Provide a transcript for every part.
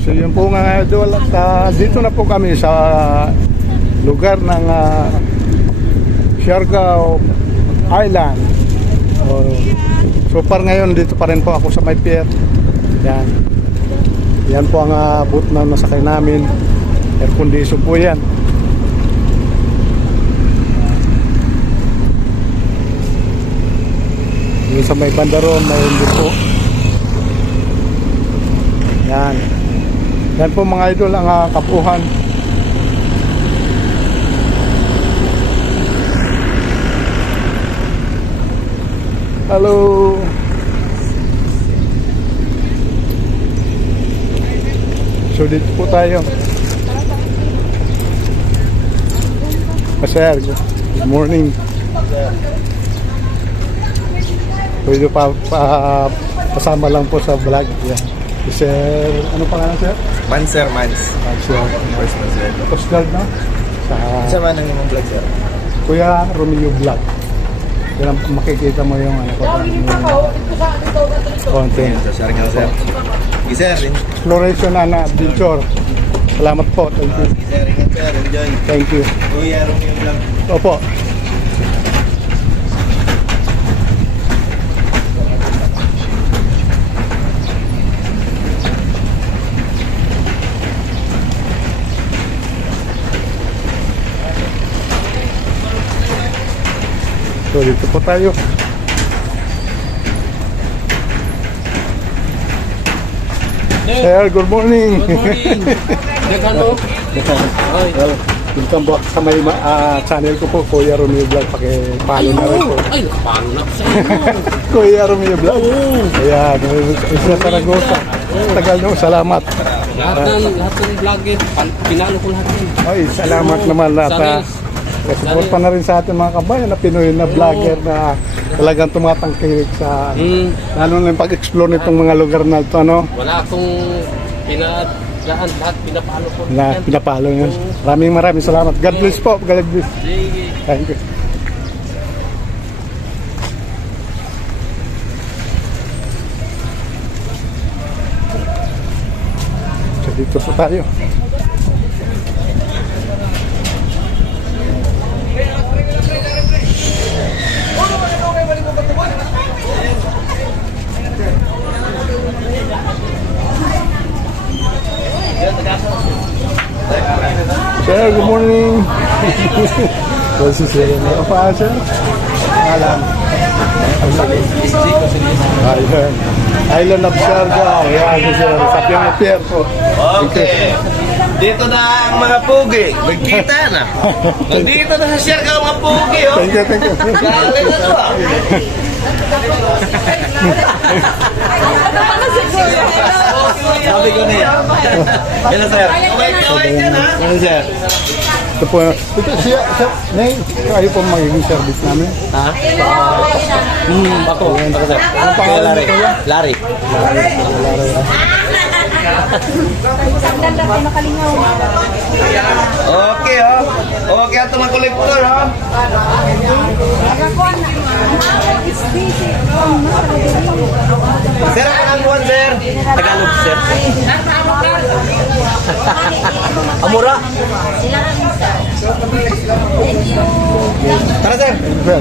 So yun po nga idol, at dito na po kami sa lugar ng Siargao Island. So far ngayon dito pa rin po ako sa may pier. Yan. Yan po ang boat na nasakay namin. Air condition po yan. Yung sa may bandaron, may hindi po. Yan. Yan po mga idol ang kapuhan. Hello. So dito po tayo. Sir, good morning. Pwede pasama lang po sa vlog. Yeah. Sir, ano pangalan sir? Sir, Mans. Sir. First man, sir. Coast Guard na? Sa man ang imong vlog, sir? Kuya Romeo Vlog. Yan ang makikita mo yung ano ko. Content. Sa Siargao, sir. Sir. Exploration na adventure. Salamat po. Thank you. Sir, ingat, sir. Enjoy. Thank you. Kuya Romeo Vlog. Opo. So dito po tayo. Sir, good morning. Good morning. Dekano. Well, welcome back sa may channel ko po, Kuya Romeo Vlog. Paki-follow na rin po. Ay, nakapano na ako sa inyo. Kuya Romeo Vlog. Ayan, isa Saragosa. Tagal no, salamat. Lahat ng vlogger, pinalo ko lahat yun. Ay, salamat naman lahat. Support pa na rin sa ating mga kabayan na Pinoy na vlogger na talagang tumatangkilik sa lalo na yung pag-explore nitong mga lugar na ito, ano? Wala akong lahat pinapalo ko. Na pinapalo nyo. Maraming salamat. God bless po. God bless. Thank you. So dito po tayo. Sir, good morning. What's this? Ano pa, sir? Alam. Island of Siargao. Ayan, sir. Sa pier po. Okay. Dito na ang mga pugi. Magkita na. Nandito na sa Siargao mga pugi, oh. Thank you. Galing na to, ah. Sabi ko na yan. Hello, sir. Kaway dyan, ha? Ano, sir? Ito po. Ito, siya, Nay, kayo po magiging service namin. Ha? Bako. Bako, sir. Ano pangalan mo, kuya? Larry. Okay, oh. Okay, ito mga kolektor, ha? Sir, ang buwan, sir. Tagalog, sir. Amura. Tara, sir. Sir.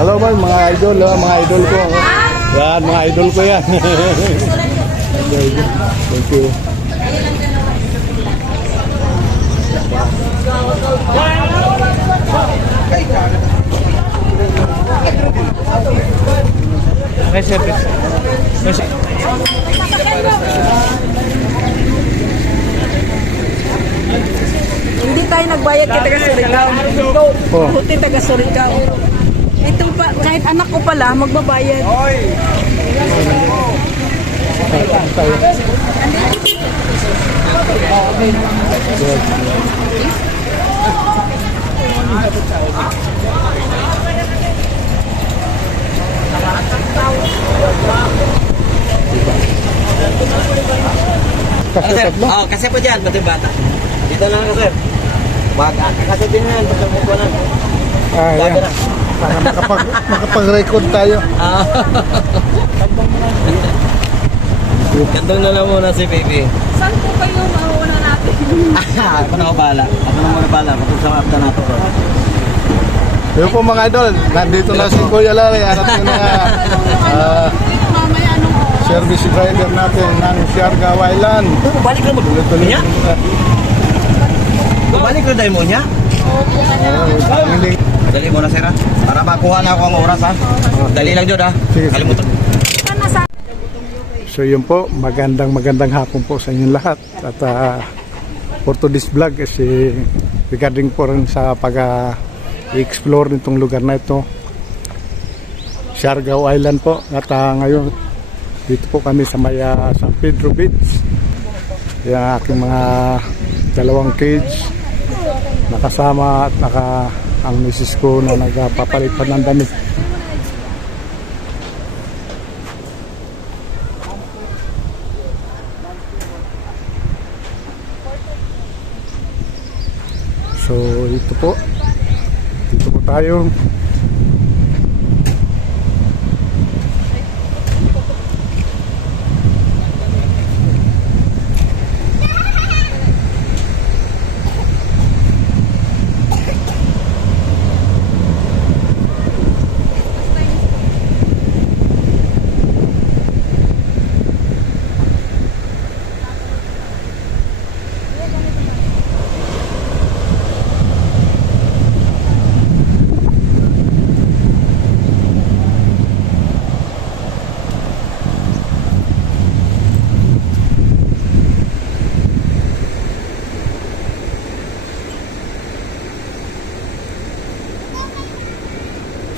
Hello, man, mga idol, mga idol ko. Yan, mga idol ko yan. Thank you. Yes, sir. Hindi tayo nagbayad kay taga Surigao. Oh. Buti taga Surigao. Ito pa, kahit anak ko pala, magbabayad. Kasi tatlo. Oh, kasi po dyan, pati bata. Dito na lang, sir. Wag, kasi din na yan, basta mo na. Yan. Para makapag-record tayo. Ganto na lang muna si baby. Saan po kayo mauna natin? Ako na bala. Ako na muna bala. Kapag sa nato ko. Yun po mga idol, nandito na si Kuya Larry, arating na Mamaya anong oras? service driver natin ng Siargao Island. Balik na mo. Tuloy-tuloy Niya? Balik na tayo mo niya? Hindi. Dali mo na sir ha. Para makuha na ako ang oras ha. Dali lang Jod ha. Sige, sige. Kalimutan. So yun po, magandang hapon po sa inyong lahat. At for today's vlog is regarding po rin sa pag-explore nitong lugar na ito. Siargao Island po. At ngayon, dito po kami sa may San Pedro Beach. Yung aking mga dalawang kids nakasama at ang misis ko na nagpapalit pa ng damit. So ito po, dito po tayo.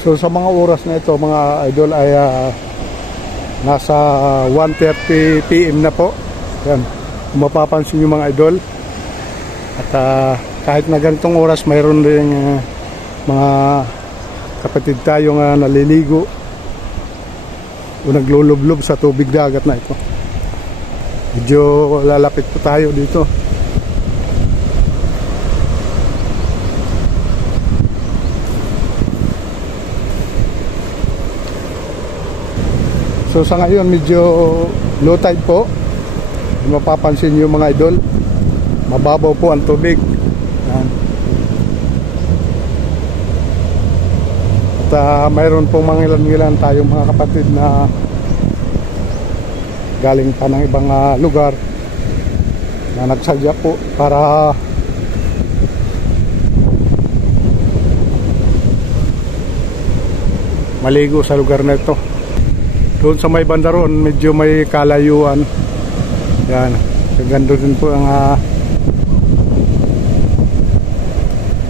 So sa mga oras na ito mga idol ay nasa 1:30 PM na po. Yan. Kung mapapansin nyo mga idol. At kahit na ganitong oras mayroon rin mga kapatid tayong naliligo o naglulublob sa tubig dagat na ito. Medyo lalapit po tayo dito. So sa ngayon medyo low tide po. Kung mapapansin nyo mga idol, mababaw po ang tubig. Yan. At mayroon pong mga ilan tayong mga kapatid na galing pa ng ibang lugar na nagsadya po para maligo sa lugar na ito. Doon sa may banda roon, medyo may kalayuan. Yan. Ganda din po ang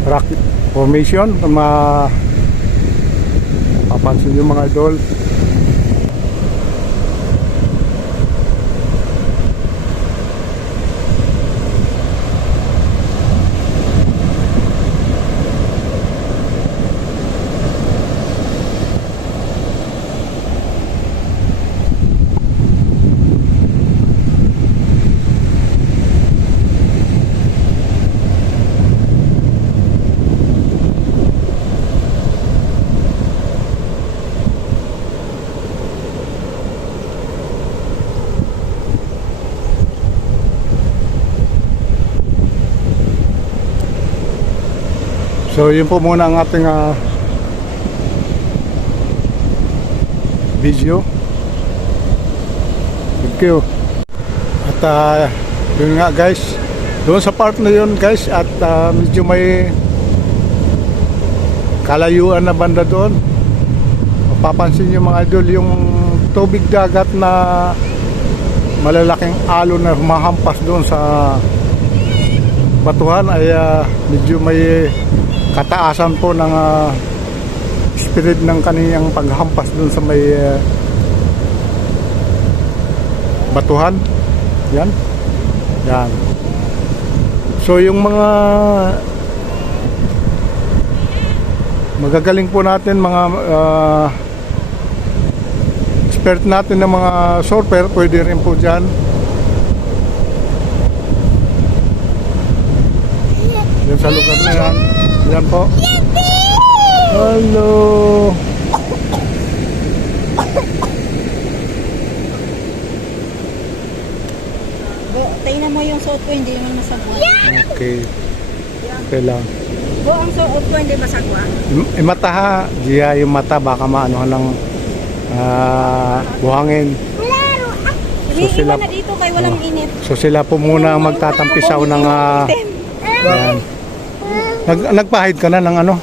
rock formation. Kung mapapansin yung mga idol. So yun po muna ang ating video. Thank you. At yun nga guys, doon sa part na yun guys, at medyo may kalayuan na banda doon. Mapapansin nyo mga idol yung tubig dagat na malalaking alon na humahampas doon sa batuhan ay medyo may kataasan po ng speed ng kaniyang paghampas dun sa may batuhan. Yan. Yan. So yung mga magagaling po natin, mga expert natin ng mga surfer, pwede rin po dyan. Yan sa lugar na yan. Yan po. Hello. Bo, tingnan mo yung suot ko, hindi naman masagwa. Okay. Okay lang. Bo, ang suot ko hindi masagwa. Mata ha, Gia, yung mata baka maano ng buhangin. Hindi, sila- iwan na dito kay walang init. So sila po muna ang magtatampisaw ng yan. Nagpahid ka na ng ano?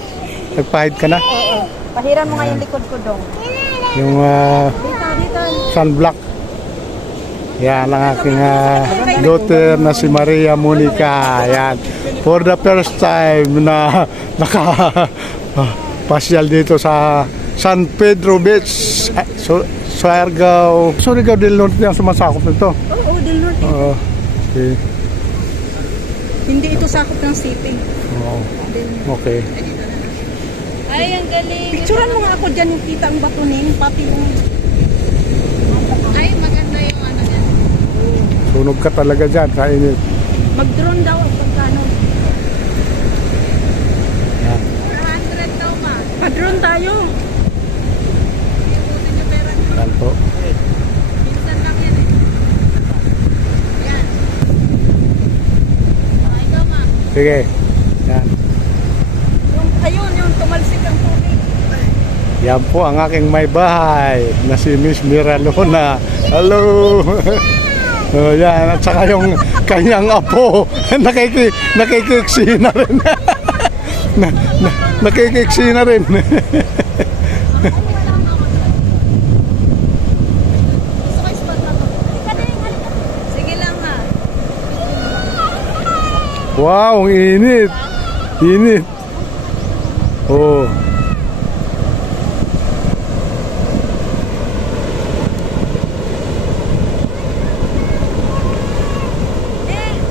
Nagpahid ka na? Oo. Pahiran mo nga yung likod ko dong. Yung Dito. sunblock. Yan ang aking daughter na si Maria Monica. Yan. For the first time na pasyal dito sa San Pedro Beach. Surigao del Norte ang sumasakop nito. Oo, Del Norte. Oo. Okay. Hindi ito sakop ng city. Oo. Okay. Ay, ang galing. Picturean mo nga ako dyan yung kita ang batunin, pati yung... Ay, maganda yung ano dyan. Sunog ka talaga dyan sa init. Mag-drone daw ang pagkano. Yan. 100 daw ma. Pa-drone tayo. Yan po. Minsan lang yan eh. Yan. Ay, ikaw ma. Sige. Yan. Yung tumalsik ang tubig. Yan po ang aking may bahay na si Miss Miralona. Hello! Oh, yan. At saka yung kanyang apo. Nakikiksi na rin. Nakikiksi na rin. Sige lang ma. Wow, ang init. Init. Oh.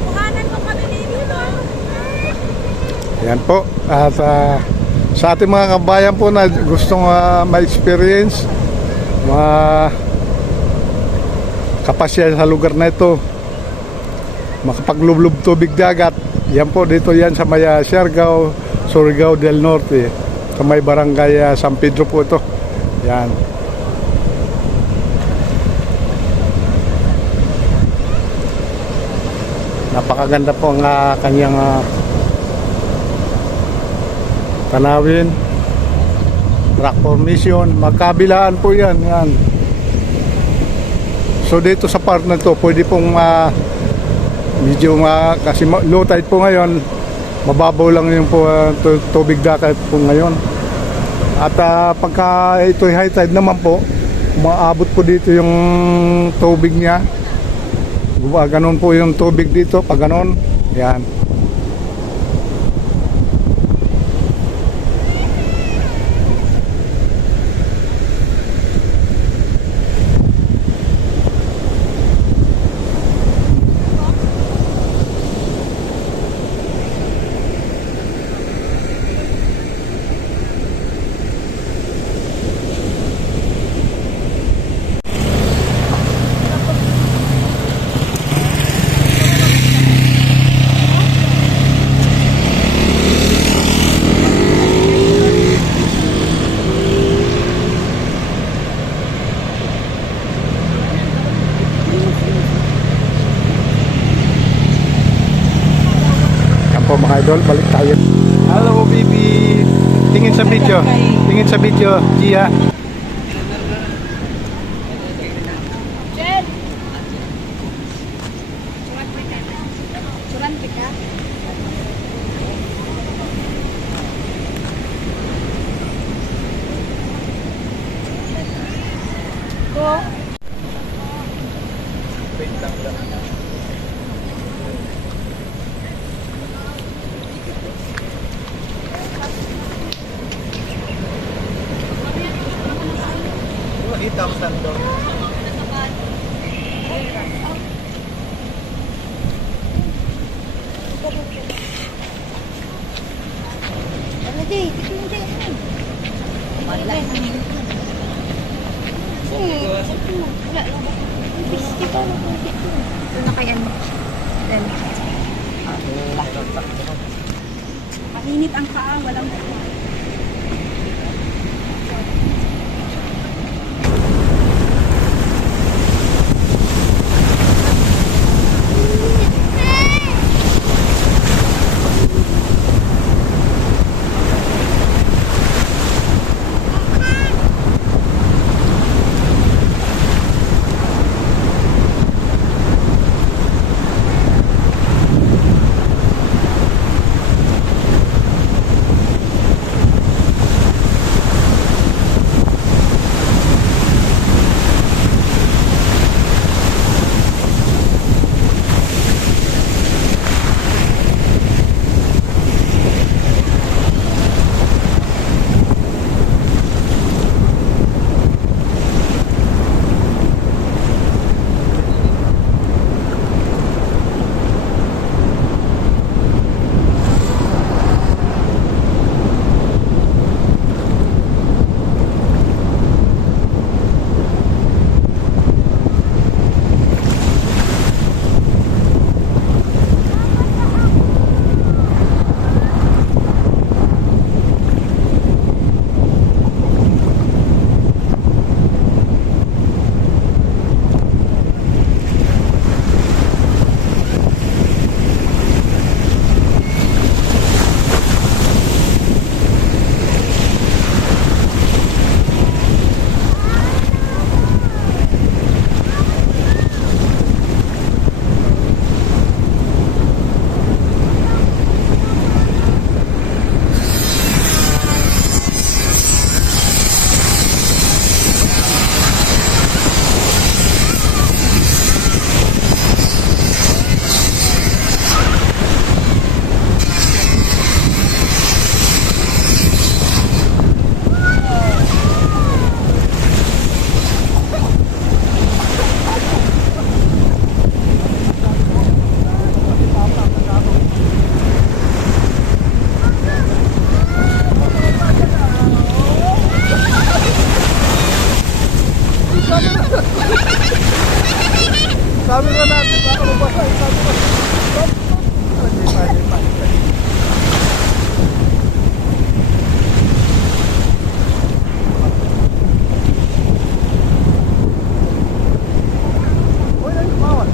Kuhanan mo kami dito no? Yan po. At sa ating mga kabayan po na gustong ma-experience, kapasyal sa lugar na ito, makapaglublob tubig dagat, yan po dito yan sa may Siargao, Surigao del Norte, sa may barangay San Pedro po ito. Yan. Napakaganda po ang kanyang tanawin, rock formation, magkabilaan po yan. Yan. So dito sa part na to, pwede pong medyo kasi low tide po ngayon, mababaw lang yung po, tubig dagat po ngayon. At pagka ito high tide naman po, umaabot po dito yung tubig niya. Ganon po yung tubig dito, pag ganon, yan. Po mga idol, balik tayo. Hello baby. Tingin sa video. Tingin sa video, Gia. Jen! Surantik ka? Go! Ito na kaya mo. Mainit ang paa, walang Sabi ko natin, baka mabasa. Sabi ko, stop. Hindi pa. Uy, ay, bawat.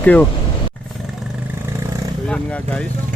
Thank you. So yun nga guys.